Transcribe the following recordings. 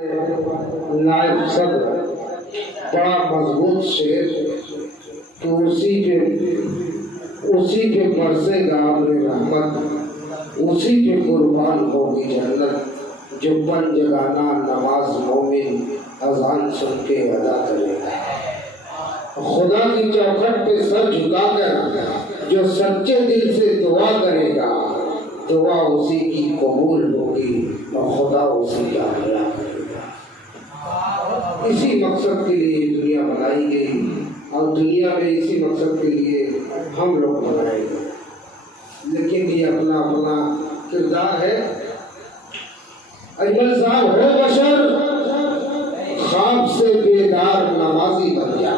نائب صدر بڑا مضبوط شعر کہ اسی پہ برسے گا ابر رحمت، اسی پہ قربان ہوگی جنت، جو پن جگانا نماز مومن اذان سن کے ادا کرے گا۔ خدا کی چوکھٹ پہ سر جھکا کر جو سچے دل سے دعا کرے گا، دعا اسی کی قبول ہوگی اور خدا اسی کا بھلا کرے گا۔ اسی مقصد کے لیے دنیا بنائی گئی اور دنیا میں اسی مقصد کے لیے ہم لوگ بنائے گئے، لیکن یہ اپنا اپنا کردار ہے۔ اجمل صاحب ہو بشر خواب سے بیدار نمازی بن جا۔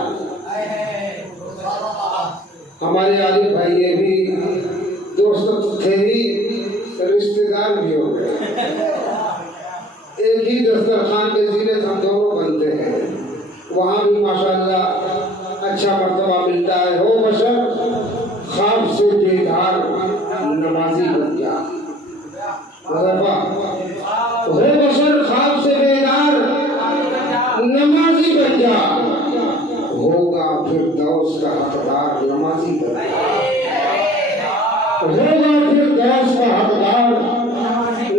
ہمارے عالم بھائی یہ بھی دوست تھے ہی، رشتے دار بھی ہو گئے، ایک ہی دسترخوان کے زیرے ہم دونوں بنتے ہیں، وہاں بھی ماشاءاللہ اچھا مرتبہ ملتا ہے۔ ہو بشر خواب سے بیدار نمازی بن جا۔ ہو بشر خواب سے بیدار نمازی بن جا، ہوگا پھر دوست کا حقدار نمازی بن جا، ہوگا پھر دوست کا حقدار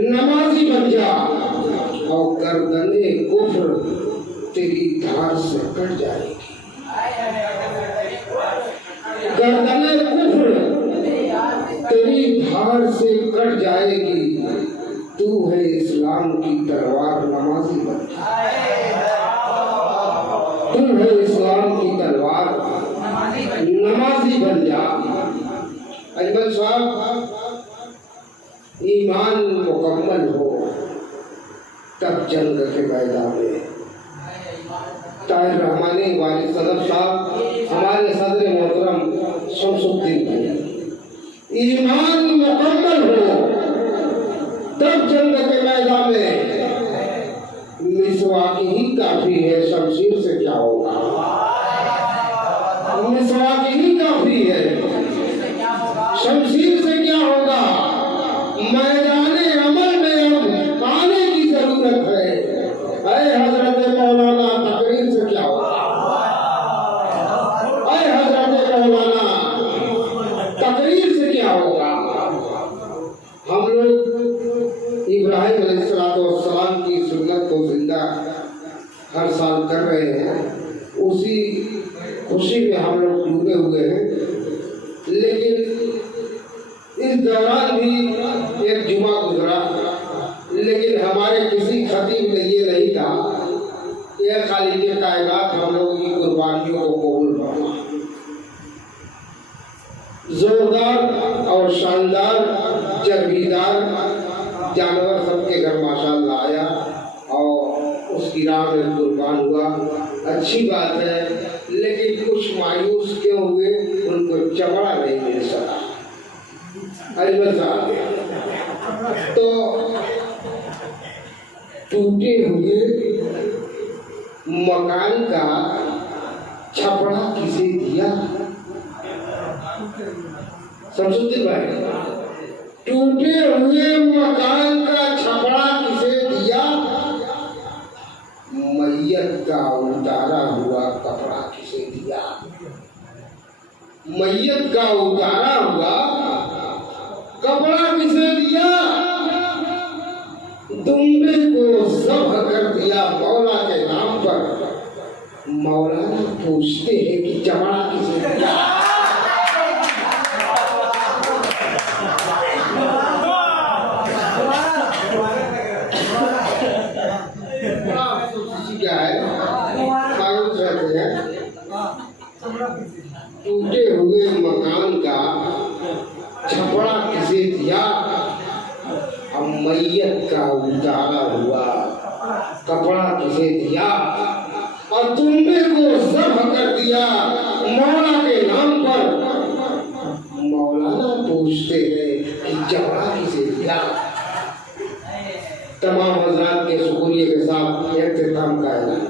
نمازی بن جا، اور گردنے کفر تیری دھار سے کٹ جائے گی، گردنے کفر تیری دھار سے کٹ جائے گی، تو ہے اسلام کی تلوار نمازی بن جا، تو ہے اسلام کی تلوار نمازی بن جا۔ اجمل صاحب ایمان مکمل ہو تب جنگ کے میدان میں۔ طاہر رحمانی والد صدر صاحب ہمارے صدر محترم شمس الدین بھائی، ایمان مکمل ہو تب جنگ کے میدان میں، مسواک ہی کافی ہے شمشیر سے کیا ہوگا، مسواک ہی کافی ہے شمشیر سے کیا ہوگا، میدان عمل میں اب پانے کی ضرورت ہے، اے حضرت مولانا تقریر سے کیا ہوگا، اے حضرت مولانا تقریر سے کیا ہوگا۔ ہم لوگ ابراہیم علیہ السلام کی سنت کو زندہ ہر سال کر رہے ہیں، اسی خوشی میں ہم لوگ ڈوبے ہوئے ہیں، لیکن اس دوران بھی ایک جمعہ گزرا، لیکن ہمارے کسی خطیب نے یہ نہیں کہا کہ اے خالق کائنات ہم لوگوں کی قربانیوں کو قبول فرما۔ زوردار اور شاندار چربیدار جانور سب کے گھر ماشاءاللہ آیا اور اس کی راہ میں قربان ہوا، اچھی بات ہے، لیکن کچھ مایوس کیوں ہوئے، ان کو چمڑا نہیں مل سکا۔ اجمل صاحب تو ٹوٹے ہوئے مکان کا چھپڑا کسے دیا؟ شمس بھائی، ٹوٹے ہوئے مکان کا چھپڑا کسے دیا؟ میت کا اتارا ہوا کپڑا کسے دیا؟ میت کا اتارا ہوا کپڑا کسے دیا؟ دمبے کو ذبح کر دیا مولا کے نام پر، مولانا پوچھتے ہیں کہ چمڑا کسے دیا؟ کیا ہے خاموش رہتے ہیں۔ ٹوٹے ہوئے مکان کا چھپڑا کسے دیا؟ اب میت کا اتارا ہوا کپڑا کسے دیا؟ اور تمبے کو ذبح کر دیا مولا کے نام پر، مولانا پوچھتے ہیں کہ چمڑا کسے دیا؟ تمام حضرات کے شکریہ کے ساتھ اختتام کا اعلان۔